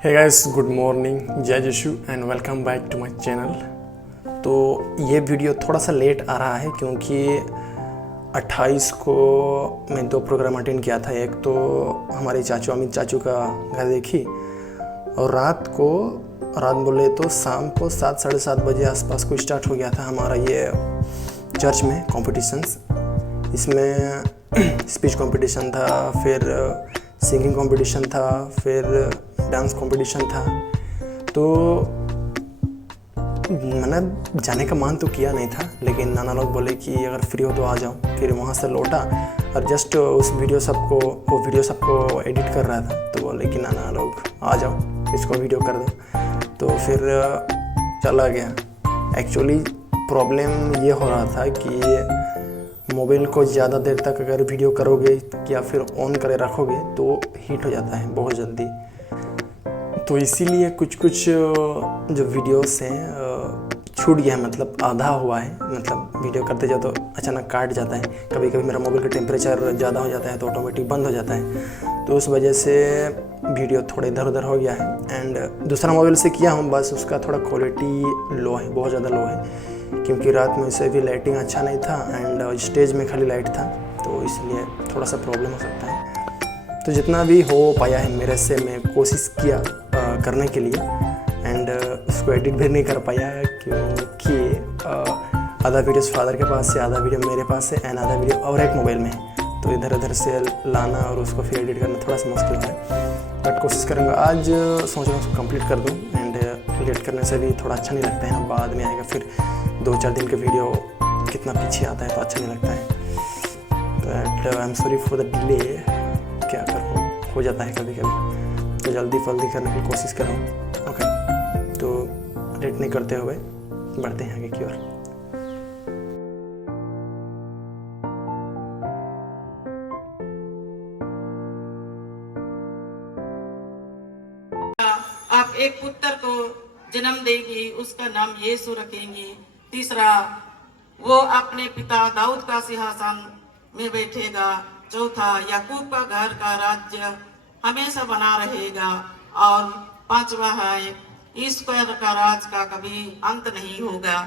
Hey guys, good morning, जय यीशु and welcome back to my channel. तो ये वीडियो थोड़ा सा लेट आ रहा है क्योंकि 28 को मैं 2 प्रोग्राम अटेंड किया था। एक तो हमारे चाचू अमित चाचू का घर देखी, और रात बोले तो शाम को 7 साढ़े 7 बजे आसपास को स्टार्ट हो गया था हमारा ये चर्च में कॉम्पिटिशन्स। इसमें स्पीच कंपटीशन था, फिर सिंगिंग कंपटीशन था, फिर डांस कंपटीशन था। तो मैंने जाने का मान तो किया नहीं था, लेकिन नाना लोग बोले कि अगर फ्री हो तो आ जाओ। फिर वहाँ से लौटा और जस्ट वो वीडियो सबको एडिट कर रहा था, तो बोले कि नाना लोग आ जाओ, इसको वीडियो कर दो। तो फिर चला गया। एक्चुअली प्रॉब्लम ये हो रहा था कि मोबाइल को ज़्यादा देर तक अगर वीडियो करोगे या फिर ऑन करे रखोगे तो हीट हो जाता है बहुत जल्दी। तो इसीलिए कुछ जो वीडियोस हैं छूट गया है, मतलब आधा हुआ है। मतलब वीडियो करते जाओ तो अचानक काट जाता है। कभी कभी मेरा मोबाइल का टेम्परेचर ज़्यादा हो जाता है तो ऑटोमेटिक बंद हो जाता है। तो उस वजह से वीडियो थोड़ा इधर उधर हो गया है। एंड दूसरा मोबाइल से किया हूँ, बस उसका थोड़ा क्वालिटी लो है, बहुत ज़्यादा लो है, क्योंकि रात में से भी लाइटिंग अच्छा नहीं था एंड स्टेज में खाली लाइट था, तो इसलिए थोड़ा सा प्रॉब्लम हो सकता है। तो जितना भी हो पाया है मेरे से, मैं कोशिश किया करने के लिए, एंड उसको एडिट भी नहीं कर पाया क्योंकि आधा वीडियोस फादर के पास से, आधा वीडियो मेरे पास है एंड आधा वीडियो और एक मोबाइल में है। तो इधर उधर से लाना और उसको फिर एडिट करना थोड़ा सा मुश्किल है, बट कोशिश करूँगा। आज सोच रहा हूँ उसको कंप्लीट कर दूँ, एंड लेट करने से भी थोड़ा अच्छा नहीं लगता है ना, बाद में आएगा फिर 2-4 दिन का वीडियो कितना पीछे आता है तो अच्छा नहीं लगता है। But I am sorry for the delay, क्या करूँ, हो जाता है कभी कभी, तो जल्दी करने की कोशिश कर रहा हूँ। ओके, तो लेट नहीं करते हुए बढ़ते हैं आगे की ओर। आप एक पुत्र को जन्म देगी, उसका नाम यीशु रखेंगी। तीसरा, वो अपने पिता दाऊद का सिंहासन में बैठेगा। चौथा, याकूब का घर का राज्य हमेशा बना रहेगा। और पांचवा है, ईश्वर का राज का कभी अंत नहीं होगा।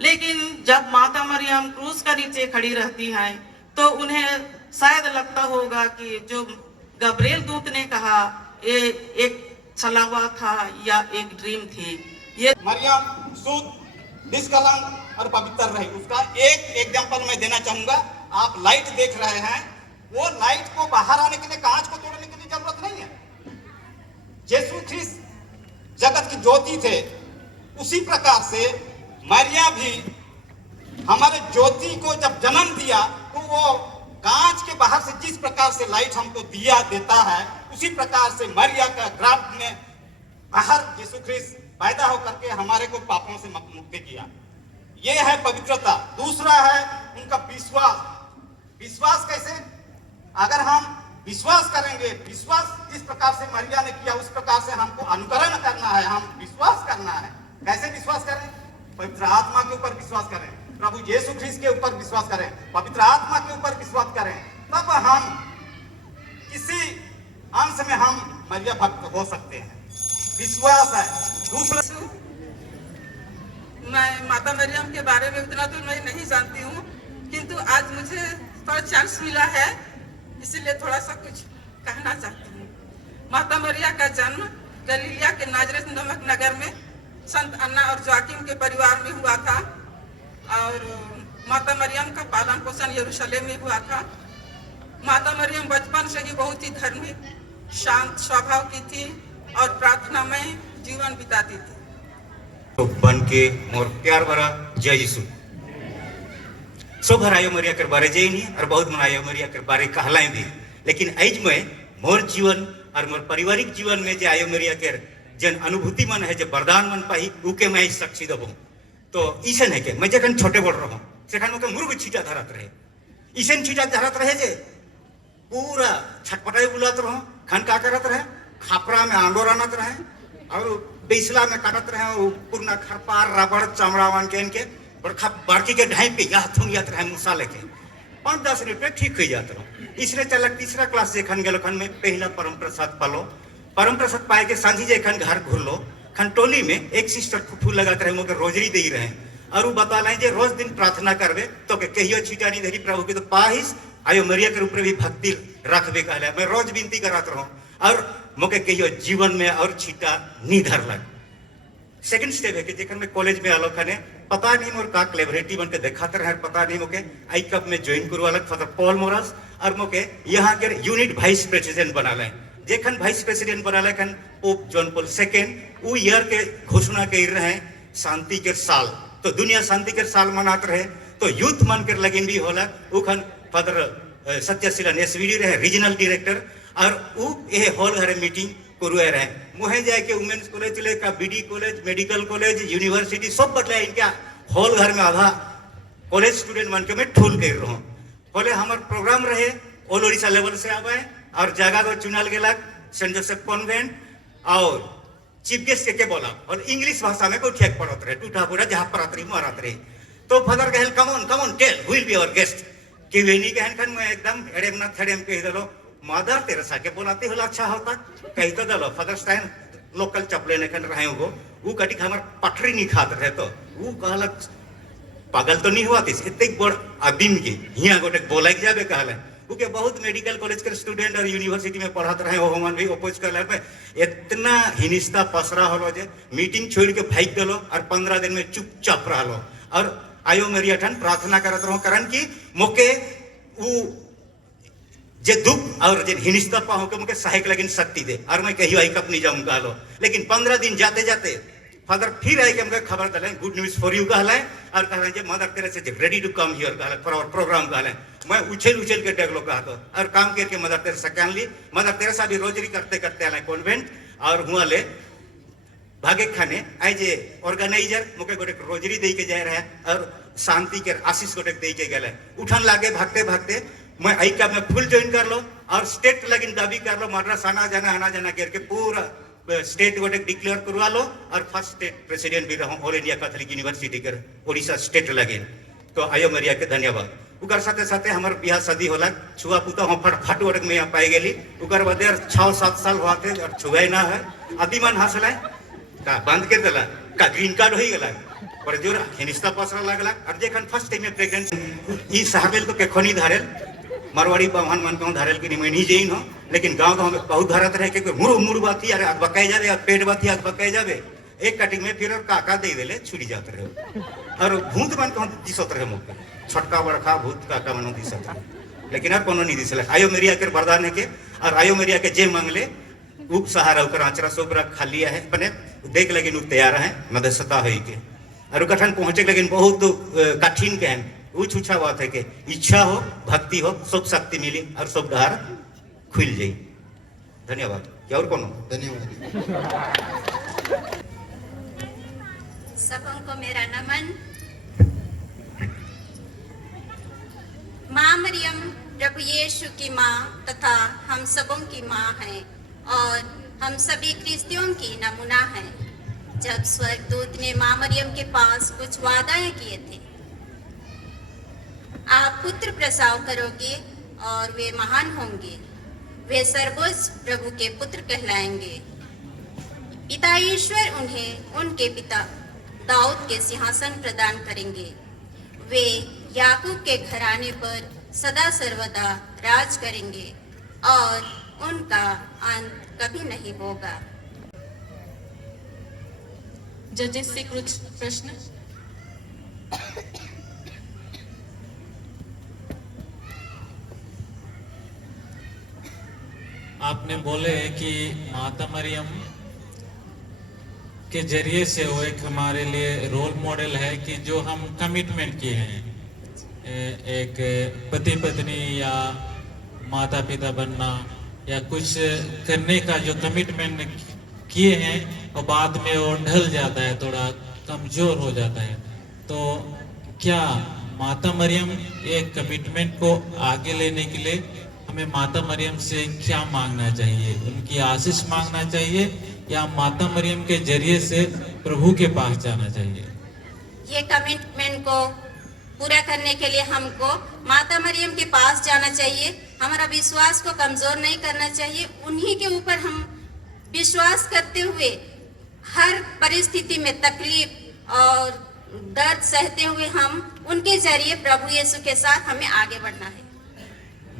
लेकिन जब माता मरियम क्रूस के नीचे खड़ी रहती हैं तो उन्हें शायद लगता होगा कि जो गब्रिएल दूत ने कहा ये एक छलावा था या एक ड्रीम थी। ये मरियम शुद्ध, निष्कलंक और पवित्र रही, उसका एक एग्जांपल मैं देना चाहूंगा। आप लाइट देख रहे हैं, वो लाइट को बाहर आने के लिए कांच को तोड़ने की जरूरत नहीं है। यीशु ख्रिस्त जगत की ज्योति थे, उसी प्रकार से मरियम भी हमारे ज्योति को जब जन्म दिया तो वो कांच के बाहर से जिस प्रकार से लाइट हमको दिया देता है, उसी प्रकार से मरियम का गर्भ में बाहर यीशु ख्रिस्त पैदा होकर के हमारे को पापों से मुक्ति किया। ये है पवित्रता। दूसरा है उनका विश्वास कैसे? अगर हम विश्वास करेंगे, विश्वास जिस प्रकार से मरियम ने किया उस प्रकार से हमको अनुकरण करना है, हम विश्वास करना है। कैसे विश्वास करें? पवित्र आत्मा के ऊपर विश्वास करें, प्रभु यीशु ख्रिस्त के ऊपर विश्वास करें, पवित्र आत्मा के ऊपर विश्वास करें, तब हम किसी अंश में हम मरियम भक्त हो सकते हैं। विश्वास है। दूसरा, मैं माता मरियम के बारे में उतना तो मैं नहीं जानती हूँ, किंतु आज मुझे थोड़ा चांस मिला है, इसीलिए थोड़ा सा कुछ कहना चाहती हूँ। माता मरियम का जन्म गलीलिया के नाजरेत नामक नगर में संत अन्ना और जोआकिम के परिवार में हुआ था, और माता मरियम का पालन पोषण यरूशलेम में हुआ था। माता मरियम बचपन से ही बहुत ही धार्मिक, शांत स्वभाव की थी और प्रार्थना में जीवन बिताती थी। तो बन के मोर प्यार भरा जय यीशु। सो भर आयो मरिया कर बारे जय नहीं, और बहुत मन आयो मरिया कर बारे कहलाएं भी, लेकिन आज में मोर जीवन और मोर पारिवारिक जीवन में जो आयो मरिया के जन अनुभूति मन है, जो वरदान मन पाही, उके मैं साक्षी देबो। तो ईसन है के मैं जखन छोटे बोल रहा हूँ सेखन में मुर्ग छीटा धरत रहे, ईसन छीटा धरत रहे, जे पूरा छटपटाई बुलात रहो, खनका करत रहे, खापरा में आंडोर आनत रहे और बेसला में काटत रहे, पूर्णा खरपार रबड़ चमड़ावन के इनके बड़खा बाड़की के ढाई पे या थून जात रहे मुसा लेके 5-10 मिनट में ठीक हो जात रहो। इसलिए चलक तीसरा क्लास जेखन गेलो खन में पहला परम प्रसाद पालो परम प्रसाद पाए के सांझी जे खन घर घुरलो खन टोली में एक सिस्टर फूल लगाते रहे मोके रोजरी दे रहे और वो बता लें जे रोज दिन प्रार्थना करबे तो के कहियो छीटा नहीं धरी प्रभु के तो पाहिस आयो मरिया के ऊपर भी भक्ति रखबे कहले मैं रोज विनती करात रहूं और मोके कहियो जीवन में और छीटा नहीं धरलक। सेकंड स्टेप है कि जेकर में कॉलेज में आलो खने पता नहीं मोर का क्लेवरिटी बन के देखाते रहे पता नहीं मोके आई कप में ज्वाइन करू अलग फादर पॉल मोरास और मोके यहाँ के यूनिट वाइस प्रेसिडेंट बना ले जेखन वाइस प्रेसिडेंट बना ले खन पोप जॉन पॉल सेकंड वो ईयर के घोषणा कर रहे शांति के साल तो दुनिया शांति के साल मनाते रहे तो यूथ मन कर लगिन भी होला उखन फादर सत्यशीलन एसवीडी रहे रीजनल डायरेक्टर और वो ये हॉल घरे मीटिंग करुए रहे मुहे जाए के वुमेन्स कॉलेज ले का BD college medical college university सब बटला इनका हॉल घर में आधा कॉलेज स्टूडेंट मन के मैं ठूल कर रहा हूँ बोले हमारे प्रोग्राम रहे ऑल ओडिशा लेवल से आवे और जगह को चुनल गेला सेंट जोसेफ कॉन्वेंट और चीफ गेस्ट के बोला और इंग्लिश भाषा में को ठेक पड़त रहे टूटा पूरा जहाँ परत रही मारत रही तो फादर कहल come on tell who will be our guest कि वेनी कहन खन मैं एकदम एडेम ना थड़ेम कह दलो मदर तेरेसा के बोलाते होला अच्छा होता कही तो दलो फादर स्टाइन लोकल चपले ने खन रहे हो वो कटी हमर पटरी नहीं खात रहे तो वो कहलक पागल तो नहीं हुआ थी इतने बड़ आदिम के हिया गोटे बोला जाबे कहले उके बहुत मेडिकल कॉलेज के स्टूडेंट और यूनिवर्सिटी में पढ़ाते रहे हो मन भी अपोज कर ले इतना हिनिस्ता पसरा हलो जे मीटिंग छोड़ के भाग गलो और 15 दिन में चुपचाप रहलो और आयो मेरी ठन प्रार्थना करत रहो कारण की मोके वो जे दुख और जे हिनिस्ता पाहो के मोके सहायक लगिन शक्ति दे और मैं कहियो आई कप नहीं जाऊंगा लो लेकिन 15 दिन जाते जाते फादर फिर आए के हमके खबर दले गुड न्यूज फॉर यू कहले और कहले जे मदर तेरेसा से रेडी टू कम हियर कहले फॉर आवर प्रोग्राम कहले मैं उछल के डेगलो कहा तो और काम करके मदर तेरेसा कान ली मदर तेरेसा भी रोजरी करते करते आले कॉन्वेंट और हुआ ले भागे खाने आई जे ऑर्गेनाइजर मुके गोटे रोजरी दे के जाए रहे और शांति के आशीष गोटे दे के गले उठन लागे भागते भागते मैं आई का मैं फुल ज्वाइन कर लो और स्टेट लगिन दाबी कर लो मद्रास आना जाना करके पूरा स्टेट गोटे डिक्लेयर करवा लो और फर्स्ट स्टेट प्रेसिडेंट भी रहो ऑल इंडिया कैथोलिक यूनिवर्सिटी के ओडिशा स्टेट लगे तो आयो मरिया के धन्यवाद उकर साथे साथे हमार बियाह शादी होला छुआ पुता हम फट वड़क में यहाँ पाई गेली उकर बाद 6-7 साल हुआ थे और छुआई ना है अतिमान हंसला का बंद कर दिला का ग्रीन कार्ड हो गला पर जोर हिनिस्ता पसरा लगला और जेखन फर्स्ट टाइम में प्रेग्नेंट ई सहबेल तो के खनी धारेल मारवाड़ी बाहन मन कहूँ धारेल की नहीं जैन हो लेकिन गाँव गाँव में बहुत धारत रहे कि मुड़ बाती अरे आग बकाई जाए पेट बाती आग बकाई जाए एक कटिंग में फिर और काका दे देले छुड़ी जाते रहे और भूत मन कहूँ दिसत रहे मुख छोटका बड़का भूत काका मन दिसत रहे लेकिन और कोनो नहीं दिसले आयो मेरिया के वरदान है के और आयो मेरिया के जे मांगले उप सहारा उकर आचरा सोबरा खाली है अपने देख लगे नु तैयार है मदसता है के और कठन पहुंचे लेकिन बहुत कठिन के हैं वो छुछा बात है कि इच्छा हो भक्ति हो सब शक्ति मिली और सब द्वार खुल जाए धन्यवाद क्या और कौन धन्यवाद सबको मेरा नमन माँ मरियम प्रभु यीशु की माँ तथा हम सबों की माँ है और हम सभी क्रिस्तियों की नमूना है जब स्वर्गदूत ने माँ मरियम के पास कुछ वादाएं किए थे आप पुत्र प्रसव करोगे और वे महान होंगे वे सर्वोच्च प्रभु के पुत्र कहलाएंगे पिता ईश्वर उन्हें उनके पिता दाऊद के सिंहासन प्रदान करेंगे वे याकूब के घराने पर सदा सर्वदा राज करेंगे और उनका अंत कभी नहीं होगा। जजेस से कुछ प्रश्न आपने बोले कि माता मरियम के जरिए से वो एक हमारे लिए रोल मॉडल है कि जो हम कमिटमेंट किए हैं एक पति पत्नी या माता पिता बनना या कुछ करने का जो कमिटमेंट किए हैं और बाद में वो ढल जाता है थोड़ा कमजोर हो जाता है तो क्या माता मरियम एक कमिटमेंट को आगे लेने के लिए हमें माता मरियम से क्या मांगना चाहिए उनकी आशीष मांगना चाहिए या माता मरियम के जरिए से प्रभु के पास जाना चाहिए। ये कमिटमेंट को पूरा करने के लिए हमको माता मरियम के पास जाना चाहिए हमारा विश्वास को कमजोर नहीं करना चाहिए उन्हीं के ऊपर हम विश्वास करते हुए हर परिस्थिति में तकलीफ और दर्द सहते हुए हम उनके जरिए प्रभु यीशु के साथ हमें आगे बढ़ना है।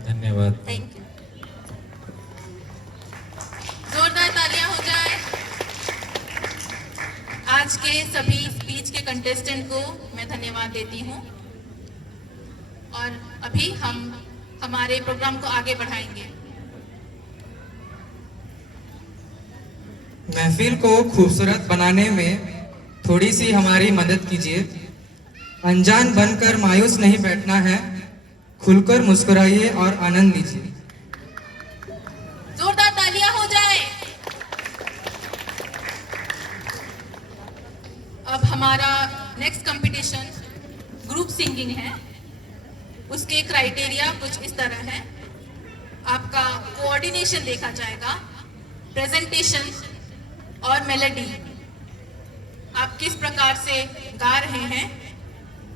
धन्यवाद। Thank you. जोरदार तालियां हो जाए। आज के सभी स्पीच के कंटेस्टेंट को मैं धन्यवाद देती हूं और अभी हम हमारे प्रोग्राम को आगे बढ़ाएंगे। महफिल को खूबसूरत बनाने में थोड़ी सी हमारी मदद कीजिए। अनजान बनकर मायूस नहीं बैठना है, खुलकर मुस्कुराइए और आनंद लीजिए। जोरदार तालियां हो जाए। अब हमारा नेक्स्ट कंपटीशन ग्रुप सिंगिंग है। उसके क्राइटेरिया कुछ इस तरह है। आपका कोऑर्डिनेशन देखा जाएगा, प्रेजेंटेशन और मेलोडी। आप किस प्रकार से गा रहे हैं,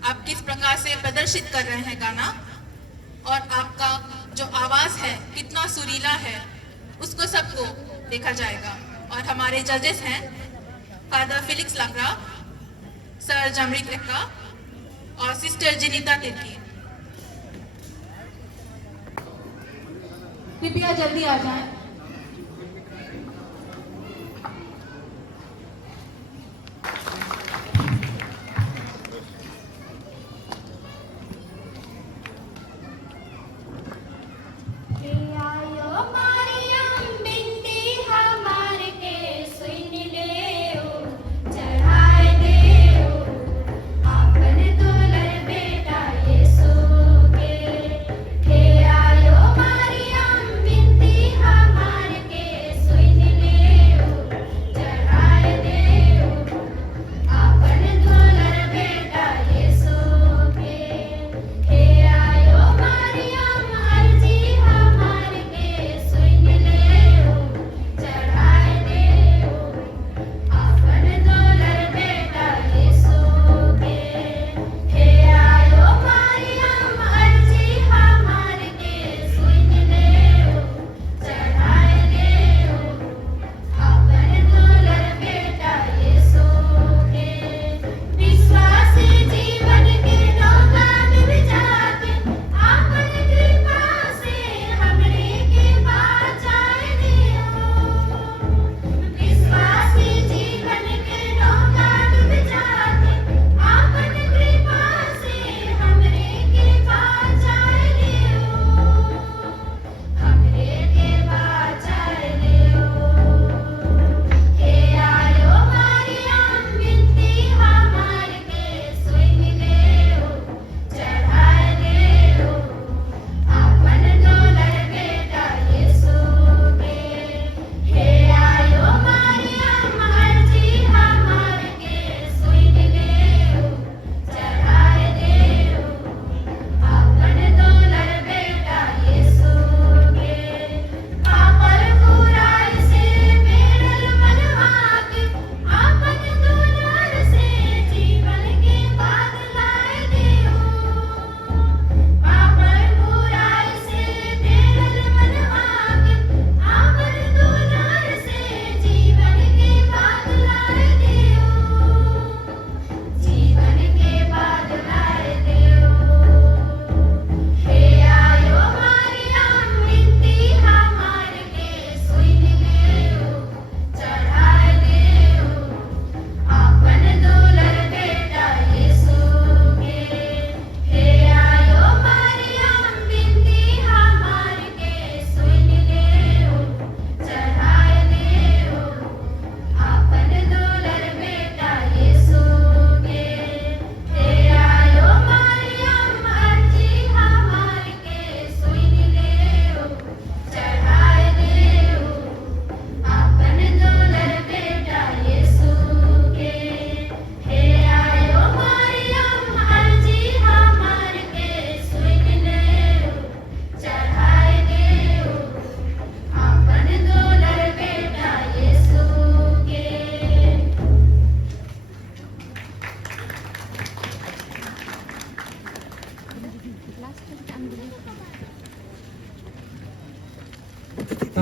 आप किस प्रकार से प्रदर्शित कर रहे हैं गाना, और आपका जो आवाज है कितना सुरीला है, उसको सबको देखा जाएगा। और हमारे जजेस हैं फादर फिलिक्स लांगरा, सर जमरिक लेक्का और सिस्टर जिनीता तिर्की। कृपया जल्दी आ जाएं। हम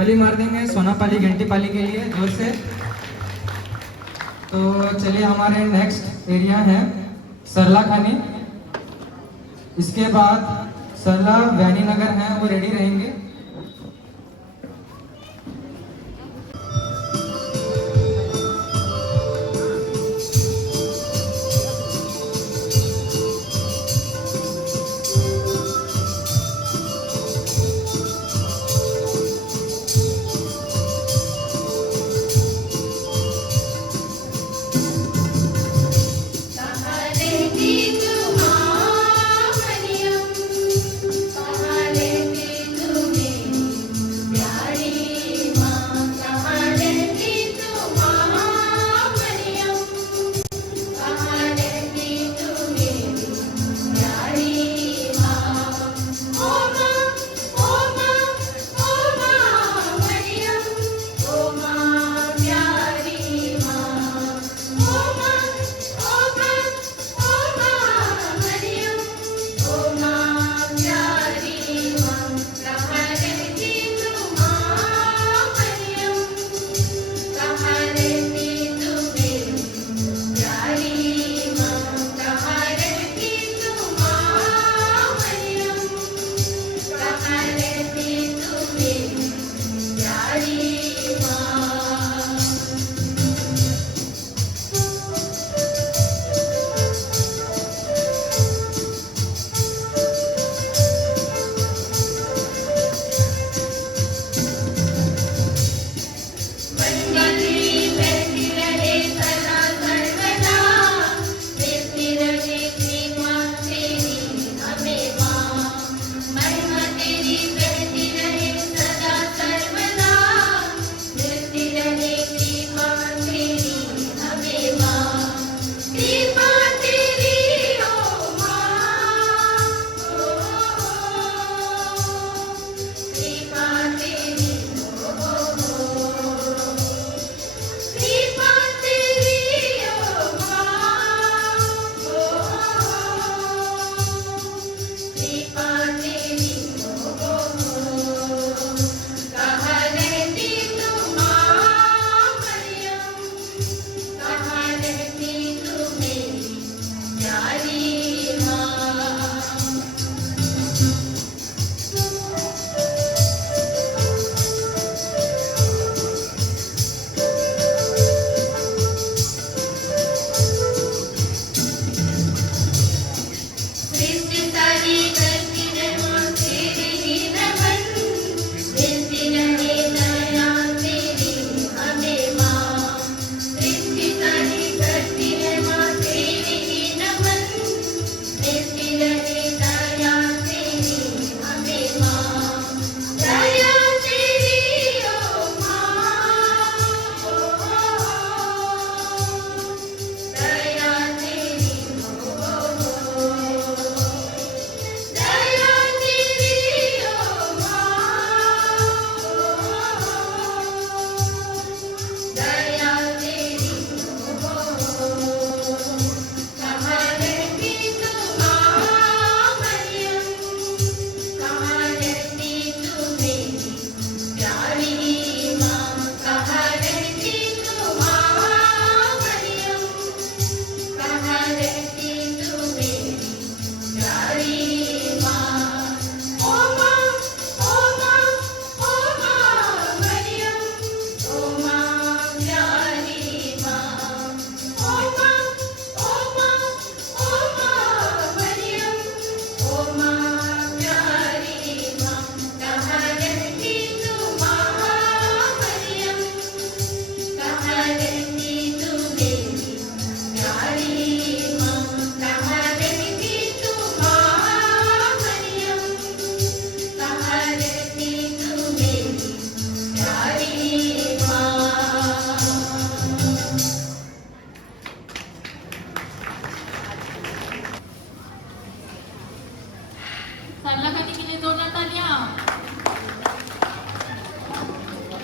ताली मार देंगे सोनापाली घंटीपाली के लिए जोर से। तो चलिए हमारे नेक्स्ट एरिया है सरला खानी। इसके बाद सरला वैनी नगर है, वो रेडी रहेंगे।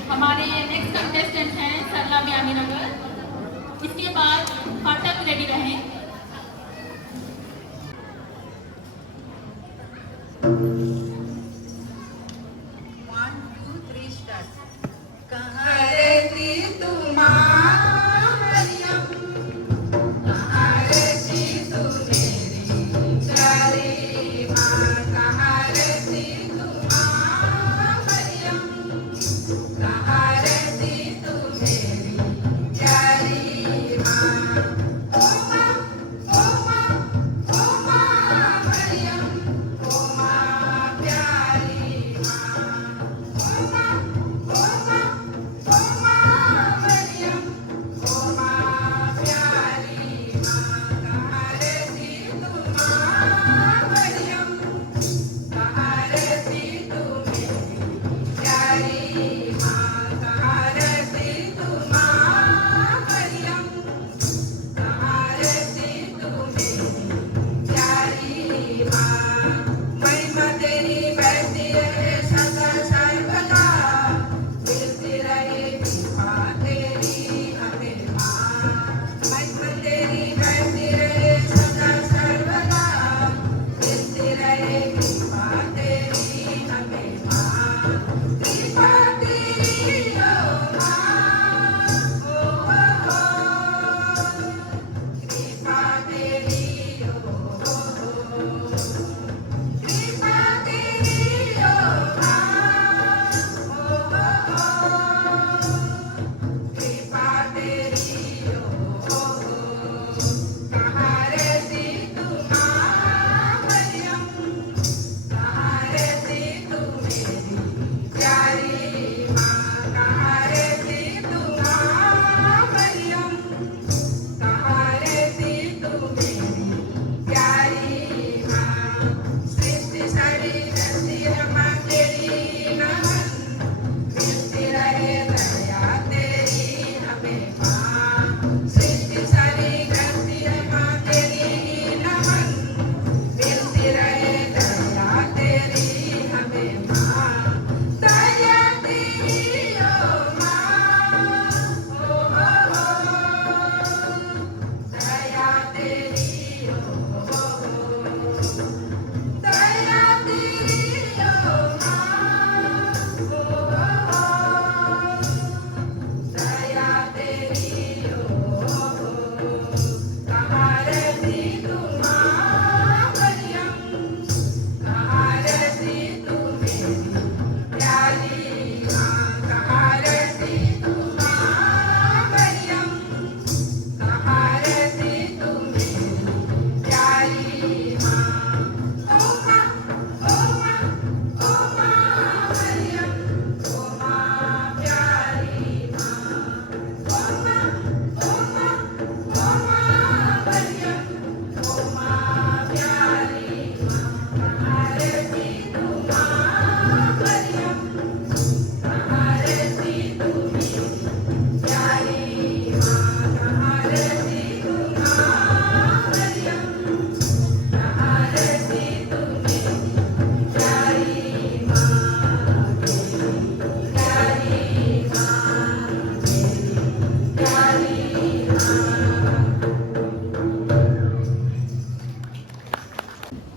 हमारे नेक्स्ट कंटेस्टेंट हैं सरला व्यानी नगर। इसके बाद फाटक रेडी रहें। One, two, three, start.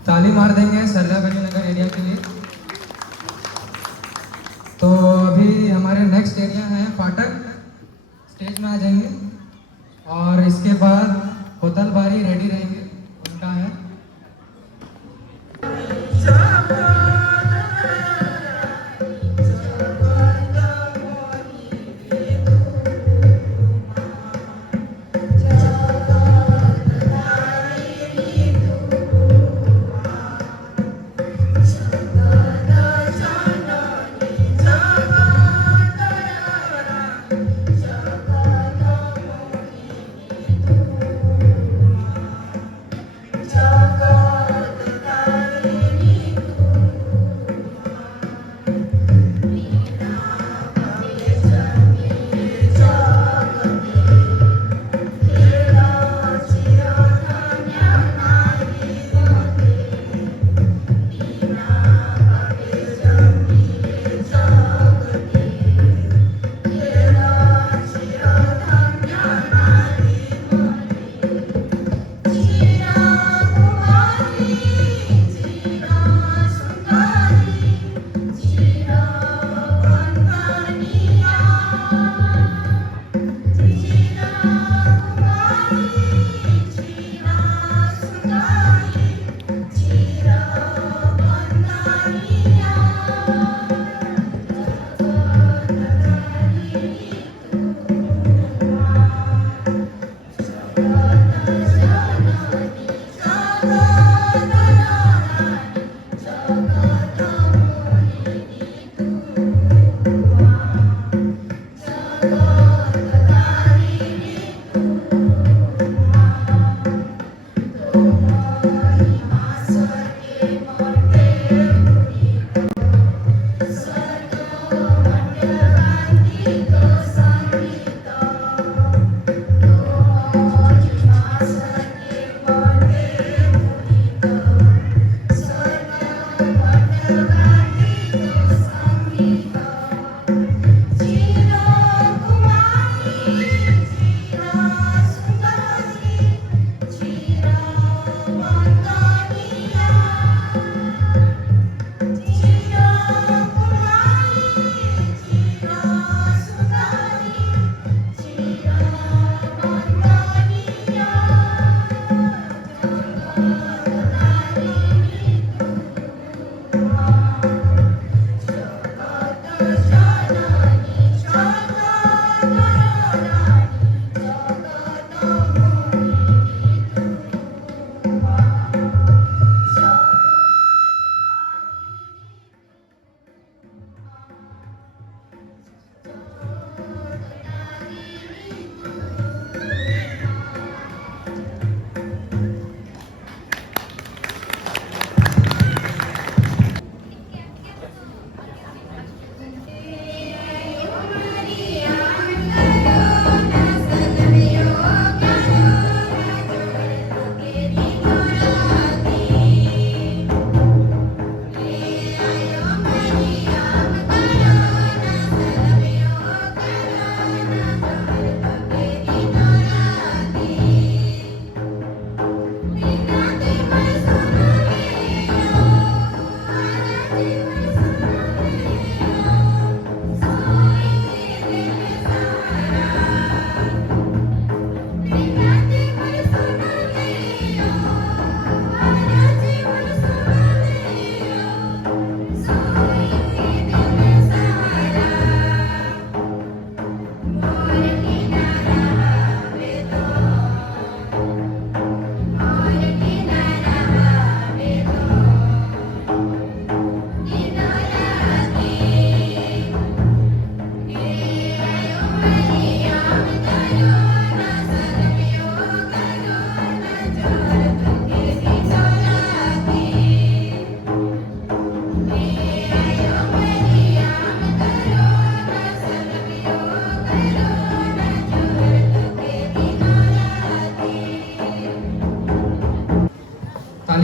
ताली मार देंगे सरदारगंज नगर एरिया के लिए। तो अभी हमारे नेक्स्ट एरिया है फाटक, स्टेज में आ जाएंगे और इसके बाद होतलबारी रेडी रहेंगे, उनका है।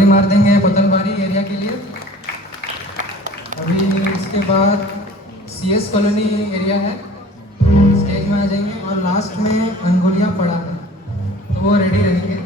ताली मार देंगे पतलबारी एरिया के लिए। अभी इसके बाद CS कॉलोनी एरिया है, स्टेज में आ जाएंगे। और लास्ट में अंगुलिया पड़ा है, तो वो रेडी रहेंगे।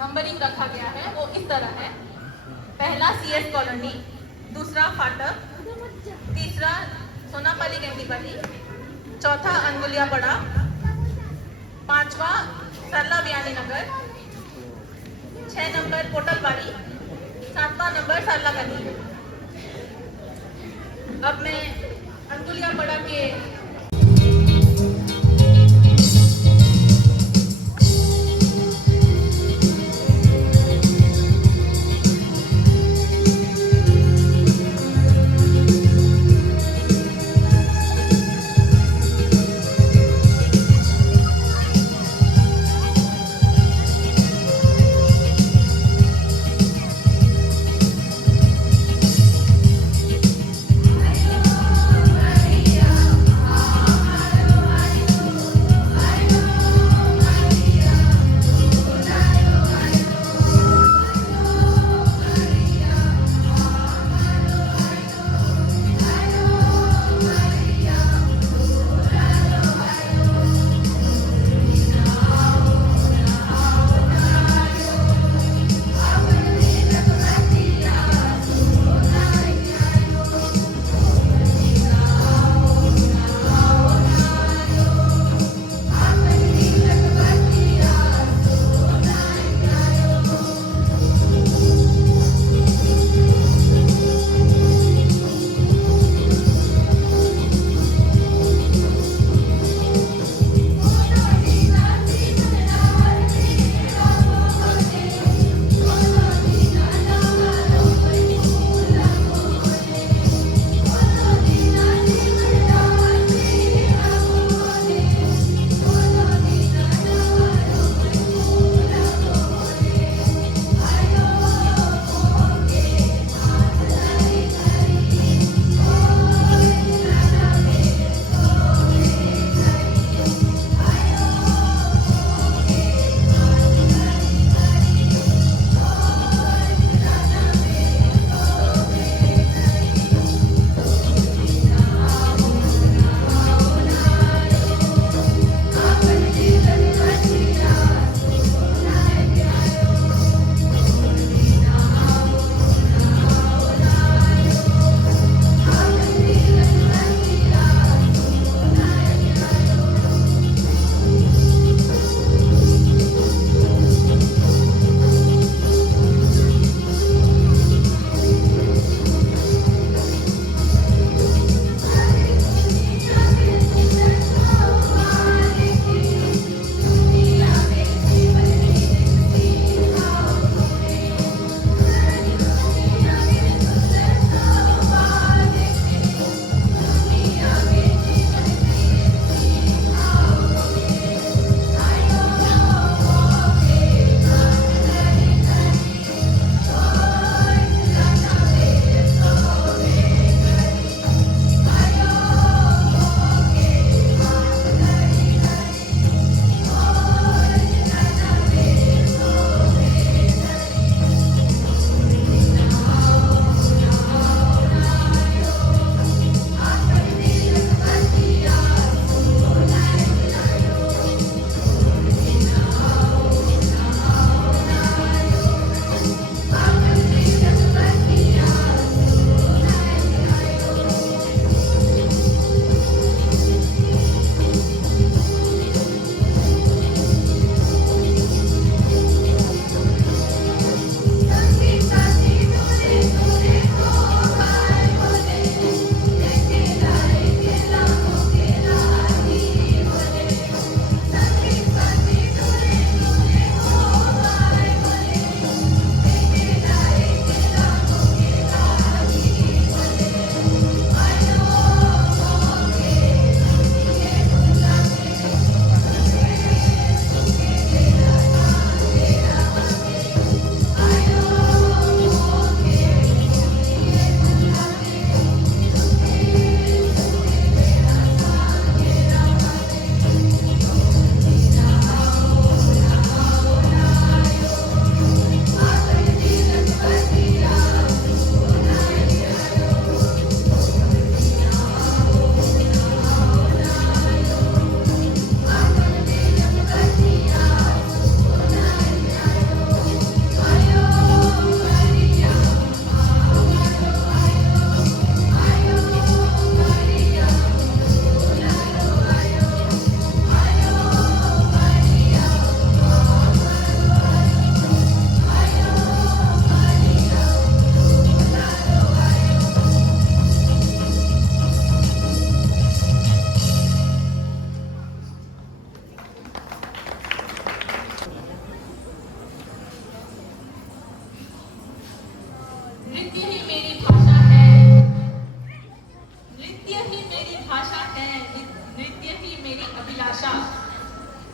नंबरिंग रखा गया है वो इस तरह है। पहला CS कॉलोनी, दूसरा फाटक, तीसरा सोनापली गेंदीपली, चौथा अंगुलिया पड़ा, पांचवा सरला बियानी नगर, 6 नंबर पोटलबाड़ी, 7वां नंबर सरला गली। अब मैं अंगुलिया पड़ा के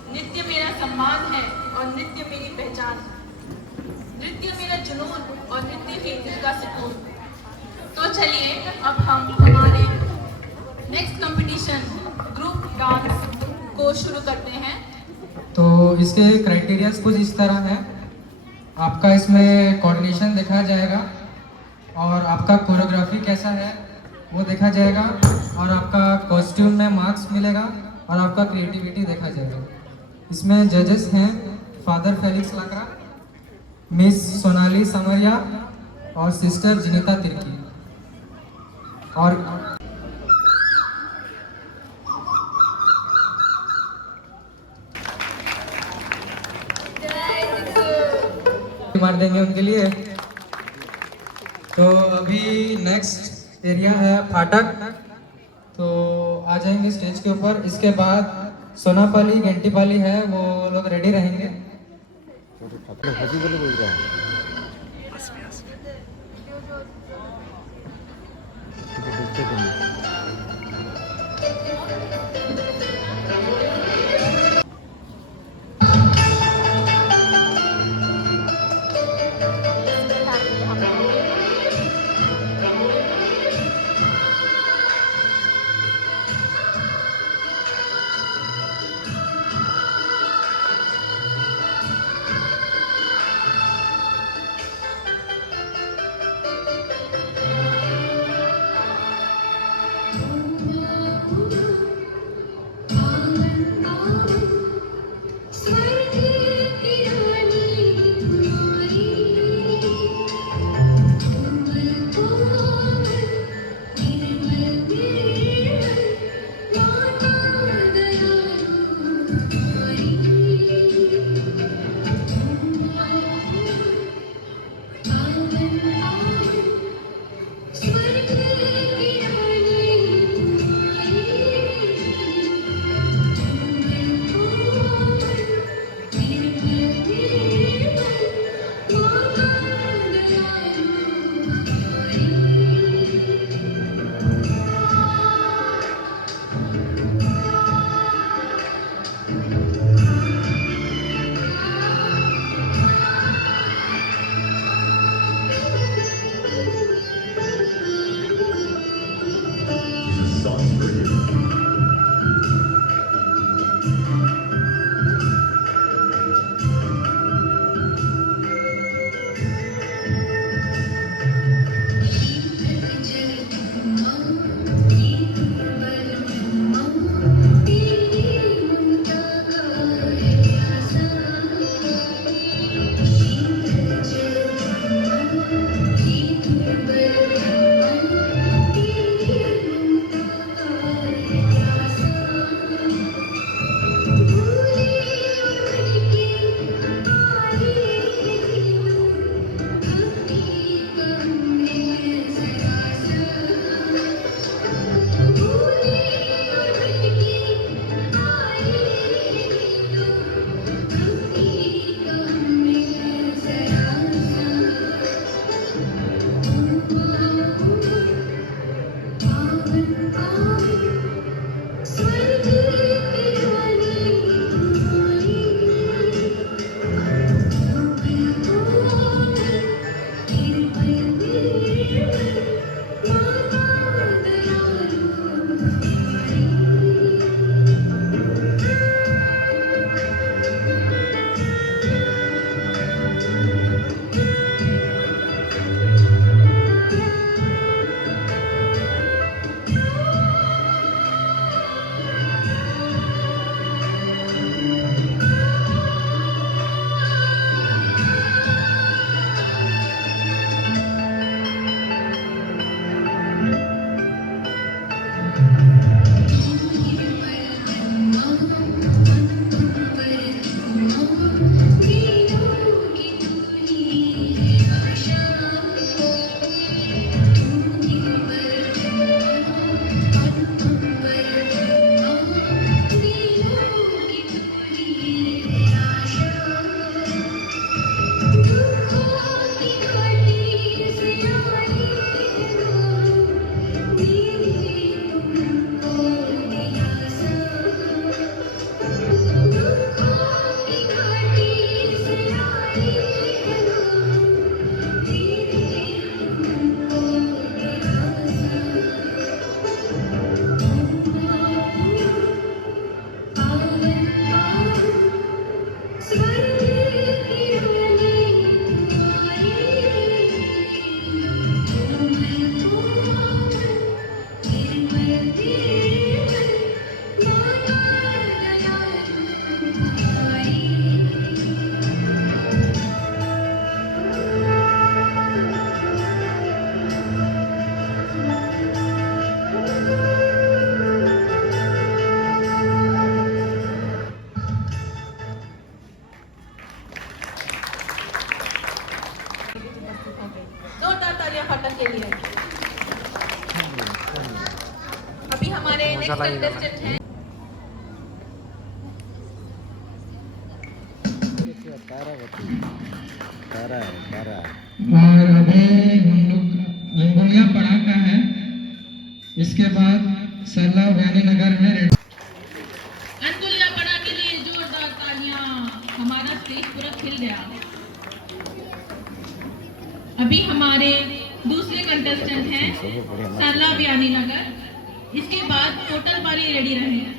नृत्य मेरा सम्मान है और नृत्य मेरी पहचान है। नृत्य मेरा जुनून और नृत्य ही दिल का सुकून। तो चलिए अब हम हमारे नेक्स्ट कंपटीशन ग्रुप डांस को शुरू करते हैं। तो इसके क्राइटेरियाज कुछ इस तरह है। आपका इसमें कोऑर्डिनेशन देखा जाएगा और आपका कोरियोग्राफी कैसा है वो देखा जाएगा और आपका कॉस्ट्यूम में मार्क्स मिलेगा और आपका क्रिएटिविटी देखा जाएगा। इसमें जजेस हैं फादर फेलिक्स लाकरा, मिस सोनाली समरिया और सिस्टर जिनिता तिर्की। और मार देंगे उनके लिए। तो अभी नेक्स्ट एरिया है फाटक, तो आ जाएंगे स्टेज के ऊपर। इसके बाद सोनापाली गेंटीपाली है, वो लोग रेडी रहेंगे। नेक्स्ट कंटेस्टेंट है और अभी हम लोग रंगोलिया पड़ाका है, इसके बाद सरला व्यानी नगर में अंगुलिया पड़ा के लिए जोरदार तालियां। हमारा स्टेज पूरा खिल गया। अभी हमारे दूसरे कंटेस्टेंट हैं सरला व्यानी नगर। इसके बाद टोटल बारी रेडी रहेंगे।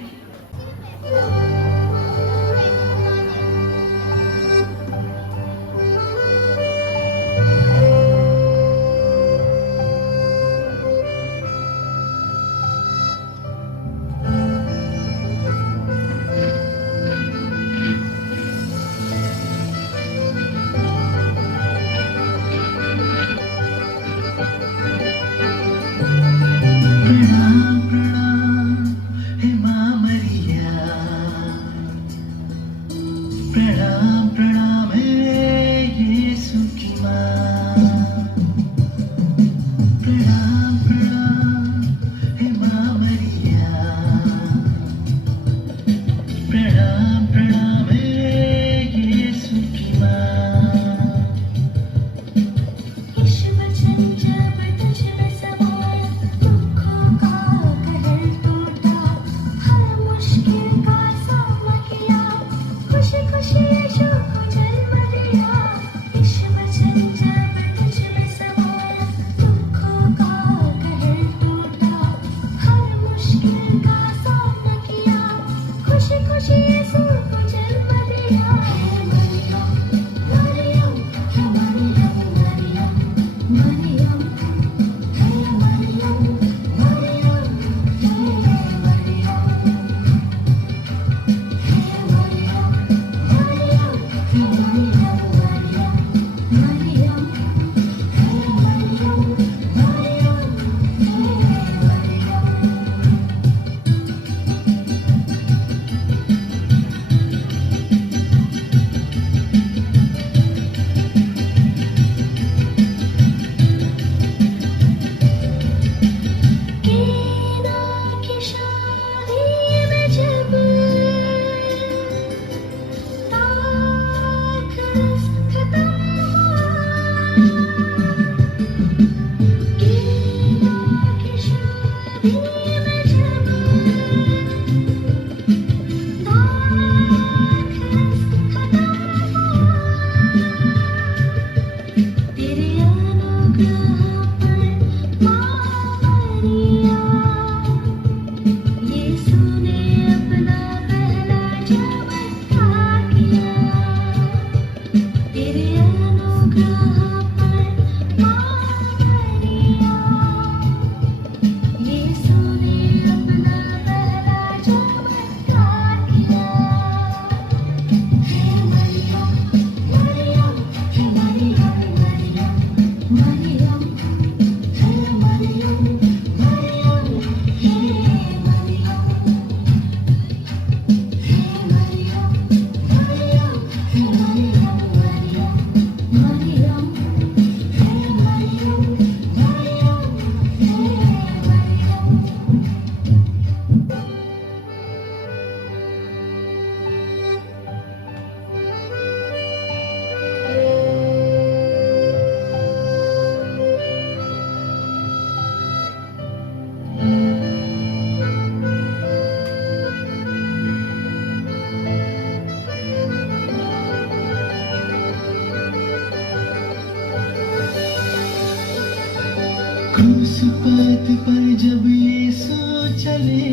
क्रूस पथ पर जब यीशु चले,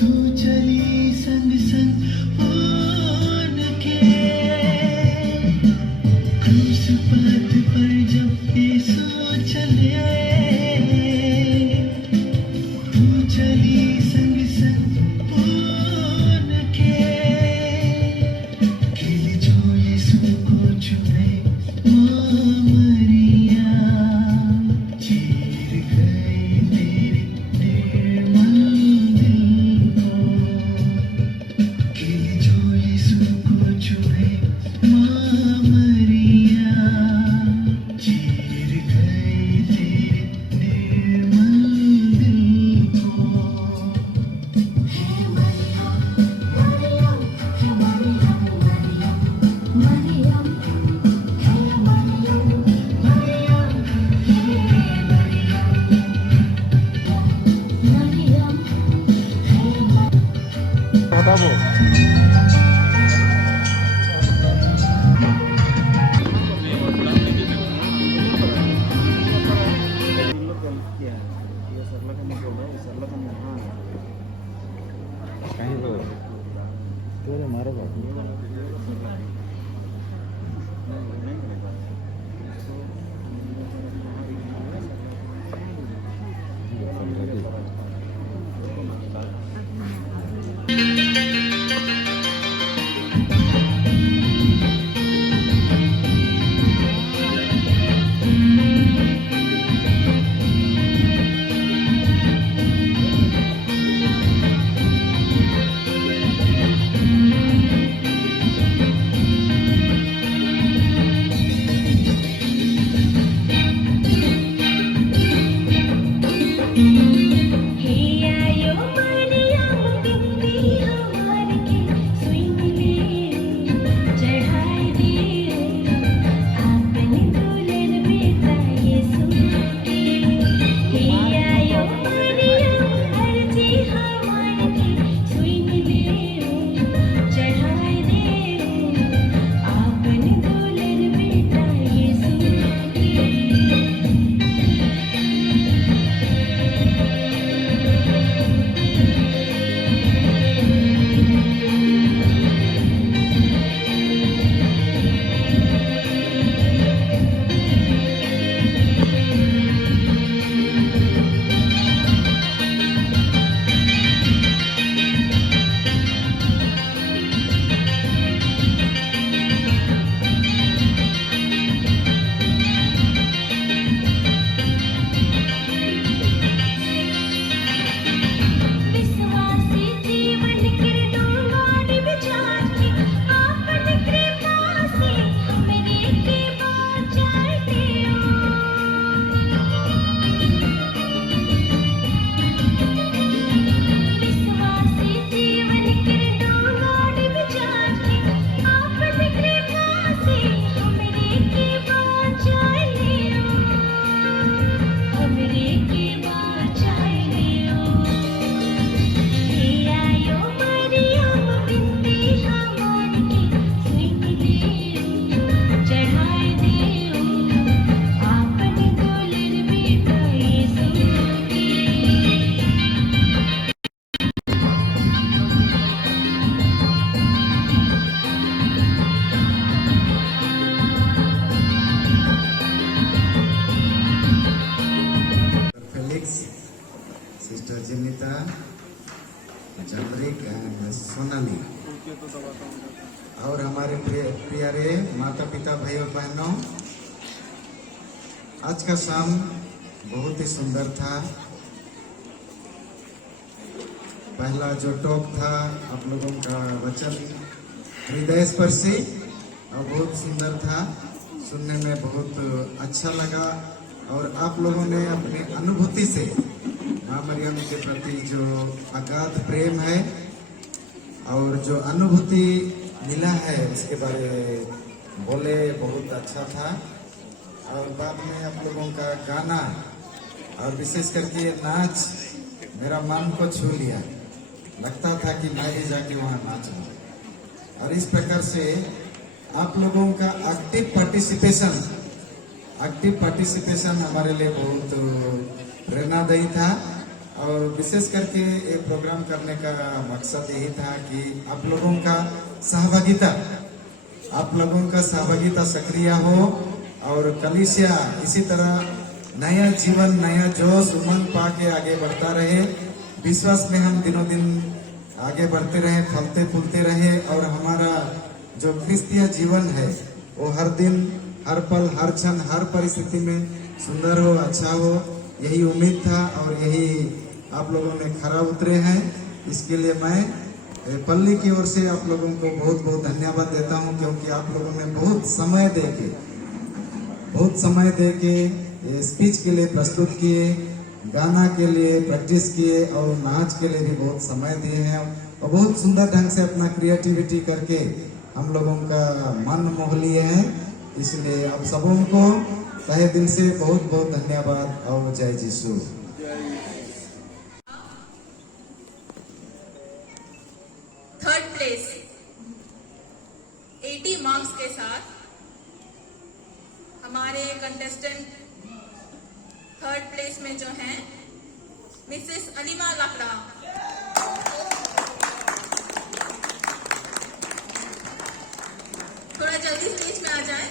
तू चली संग संग उनके। क्रूस पथ पर जब यीशु चले, तू चली संग संग उनके। खिल जो यीशु को चुने माँ मरिया, चीर गई तेरी सोनाली और हमारे प्यारे माता पिता भाइयों बहनों, आज का शाम बहुत ही सुंदर था। पहला जो टॉक था आप लोगों का वचन हृदय स्पर्शी और बहुत सुंदर था, सुनने में बहुत अच्छा लगा और आप लोगों ने अपनी अनुभूति से माँ मरियम के प्रति जो अगाध प्रेम है और जो अनुभूति मिला है उसके बारे में बोले, बहुत अच्छा था। और बाद में आप लोगों का गाना और विशेष करके ये नाच मेरा मन को छू लिया, लगता था कि मैं भी जाके वहाँ नाचूं। और इस प्रकार से आप लोगों का एक्टिव पार्टिसिपेशन हमारे लिए बहुत प्रेरणादायी था। और विशेष करके ये प्रोग्राम करने का मकसद यही था कि आप लोगों का सहभागिता सक्रिय हो और कलीसिया इसी तरह नया जीवन, नया जोश, उमंग पाके आगे बढ़ता रहे। विश्वास में हम दिनों दिन आगे बढ़ते रहे, फलते फूलते रहे और हमारा जो क्रिस्तीय जीवन है वो हर दिन, हर पल, हर क्षण, हर परिस्थिति में सुंदर हो, अच्छा हो, यही उम्मीद था और यही आप लोगों ने खरा उतरे हैं। इसके लिए मैं पल्ली की ओर से आप लोगों को बहुत बहुत धन्यवाद देता हूं, क्योंकि आप लोगों ने बहुत समय दे के स्पीच के लिए प्रस्तुत किए, गाना के लिए प्रैक्टिस किए और नाच के लिए भी बहुत समय दिए हैं और बहुत सुंदर ढंग से अपना क्रिएटिविटी करके हम लोगों का मन मोह लिए हैं। इसलिए आप सबों को तहे दिल से बहुत बहुत धन्यवाद और जय यीशु। प्लेस 80 मार्क्स के साथ हमारे कंटेस्टेंट थर्ड प्लेस में जो हैं मिसेस अलीमा लाकड़ा। थोड़ा जल्दी स्टेज में आ जाएं।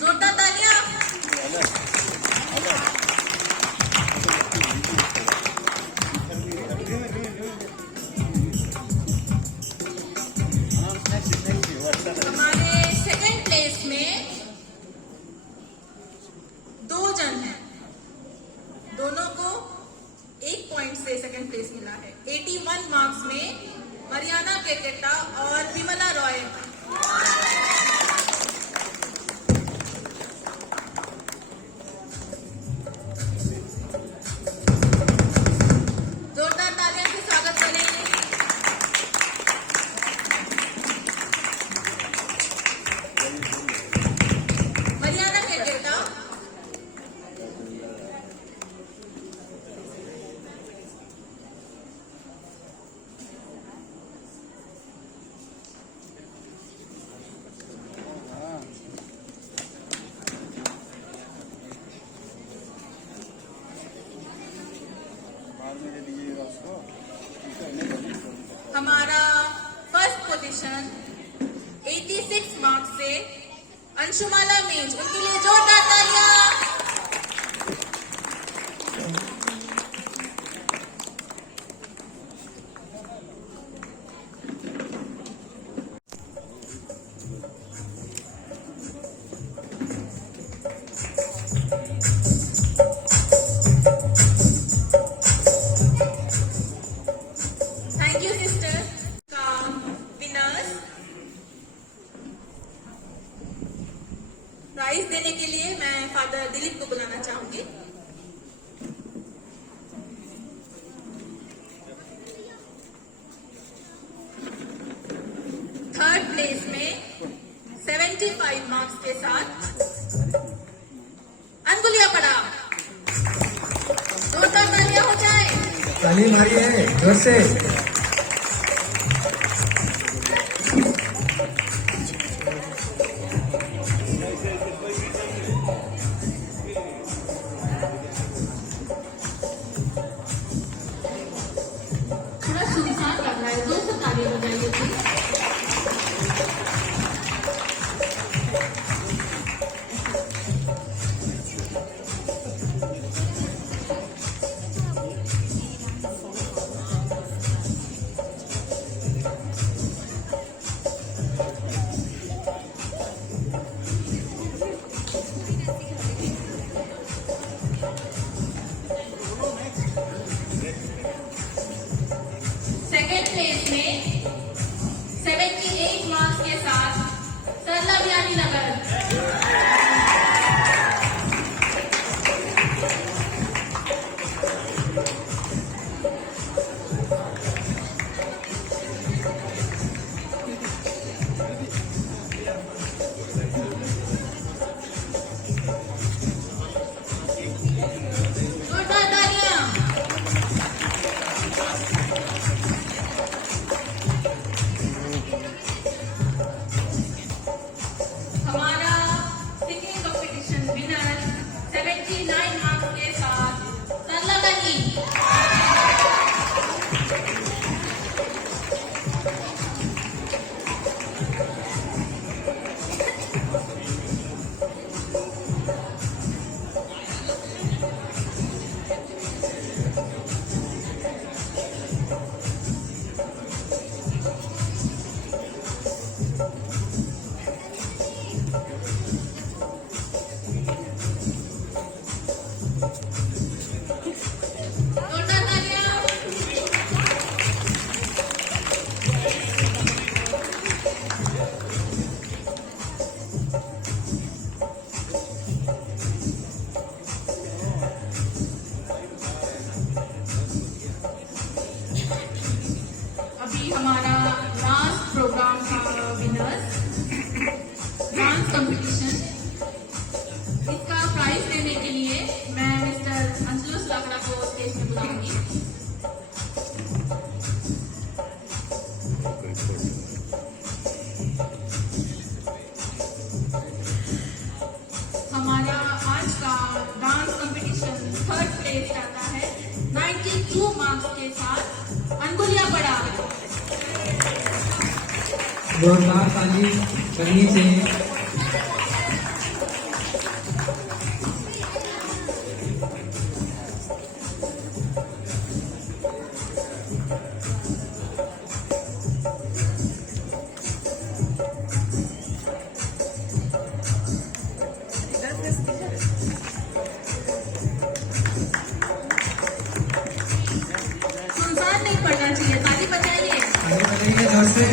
जोरदार तालियां। हमारे सेकंड प्लेस में 2 जन हैं, दोनों को 1 पॉइंट से सेकंड प्लेस मिला है। 81 मार्क्स में मरियाना केकेटा और विमला रॉय। जोरदार तालियों से स्वागत करेंगे। मरियाना केकेटा हमारा फर्स्ट पोजीशन 86 मार्क्स से अंशुमाला मीज, उनके लिए जोरदार तालियां। Thank you sister. का विनर्स प्राइज देने के लिए मैं फादर दिलीप को बुलाना चाहूंगी। थर्ड प्लेस में 75 मार्क्स के साथ अनगुलिया पड़ा। जोरदार तालियां हो जाए। ताली मारिए जोर से। थोड़ा सुनसान लग रहा है, 200 तालियां हो जाएगी प्लीज। सेकेंड प्लेस में 78 मार्क्स के साथ सरला बियानी नगर। जोरदार तालियां। हमारा सिंगिंग कंपटीशन विनर 79 मार्क्स के साथ सरला बनी। जोरदार तालियां। अभी हमारा लास्ट प्रोग्राम का विनर्स कंपटीशन। इसका प्राइज देने के लिए मैं मिस्टर अंशुल लाकड़ा को स्टेज में बुलाऊंगी। हमारा आज का डांस कंपटीशन 3rd प्लेस करता है 92 मार्क्स के साथ अंगुलिया बड़ा। जोरदार ताली करनी चाहिए। सुनसान नहीं पड़ना चाहिए, ताली बजाइए। ताली बजाइए जोर से।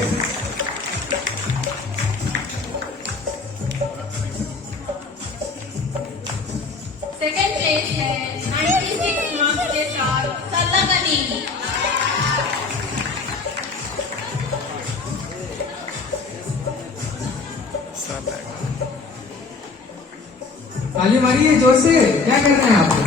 सेकंड प्लेस है 96 मार्क्स के साथ सल्लागनी। ताली मारिए जोर से। क्या करना है आपको?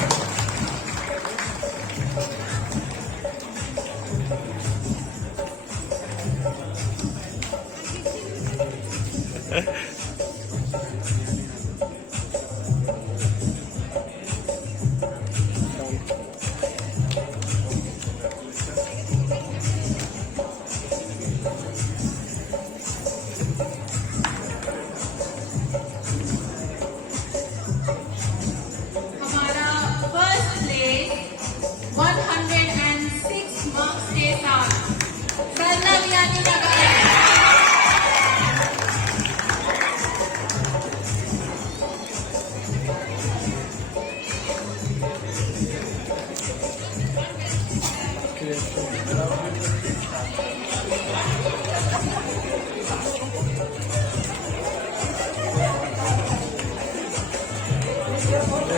हमारा फर्स्ट प्लेस 106 मार्क्स के साथ सरला मियानी नगर। ए,